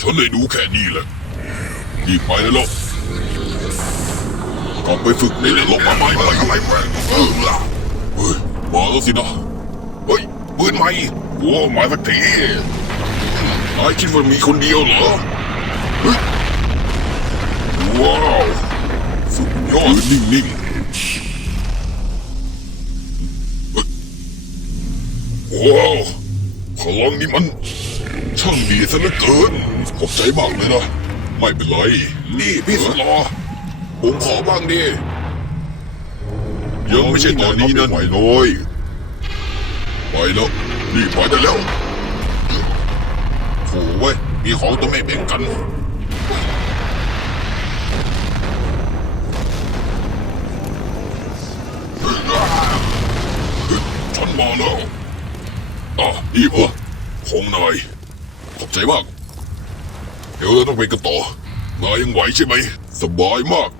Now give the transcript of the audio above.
ฉันได้ดูแค่นี้แหละรีบไปเลยล่ะกลับไปฝึกในเรื่องลงมาใหม่ไปอะไรแม่งเออล่ะเฮ้ยมาแล้วสินะเฮ้ยปืนใหม่โว้มาสักทีนายคิดว่ามีคนเดียวเหรอเฮ้ยว้าวสุดยอดนิ่งๆเฮ้ยว้าวพลังนี่มัน ช่างดีซะเหลือเกิน ขอบใจมากเลยนะ ไม่เป็นไร นี่พี่สลอผมขอบ้างดิ ยังไม่ใช่ตอนนี้นะไหวเลยไปแล้วรีบไปได้แล้วโถ่เว้ย มีของต้องไม่แบ่งกันฉันมาแล้วอะนี่เหรอของนาย ขอบใจมาก เดี๋ยวเราต้องไปกันต่อ นายยังไหวใช่ไหม สบายมาก